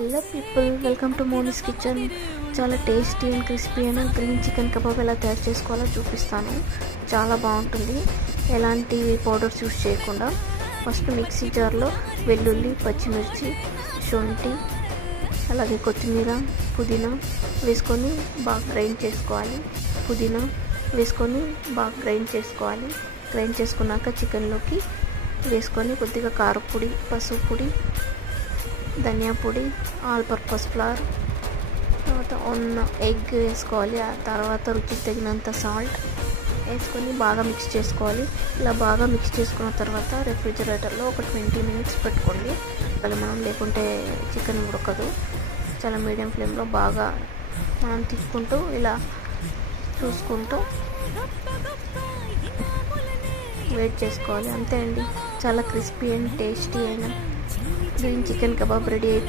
Hello people, welcome to Moni's kitchen. చాలా tasty and crispy అయిన green chicken kebab ఎలా తయారు చేసుకోవాలో చూపిస్తాను. చాలా బాగుంటుంది, ఎలాంటి పౌడర్స్ యూస్ చేయకుండా. ఫస్ట్ మిక్సీ జార్లో వెల్లుల్లి, పచ్చిమిర్చి, శొంఠి, అలాగే కొత్తిమీర, పుదీనా వేసుకొని బాగా గ్రైండ్ చేసుకోవాలి. పుదీనా వేసుకొని బాగా గ్రైండ్ చేసుకోవాలి. గ్రైండ్ చేసుకున్నాక చికెన్లోకి వేసుకొని కొద్దిగా కారపొడి, పసుపు పొడి, ధనియా పొడి, ఆల్ పర్పస్ ఫ్లవర్, తర్వాత ఎగ్ వేసుకోవాలి. ఆ తర్వాత రుచికి తగినంత సాల్ట్ వేసుకొని బాగా మిక్స్ చేసుకోవాలి. ఇలా బాగా మిక్స్ చేసుకున్న తర్వాత రెఫ్రిజిరేటర్లో ఒక 20 minutes పెట్టుకోండి. మనం లేకుంటే చికెన్ ఉడకదు. చాలా మీడియం ఫ్లేమ్లో బాగా మనం తిప్పుకుంటూ ఇలా చూసుకుంటూ వెయిట్ చేసుకోవాలి. అంతే అండి, చాలా క్రిస్పీ అండ్ టేస్టీ అయిన గ్రీన్ చికెన్ కబాబ్ రెడీ అయిపోయింది.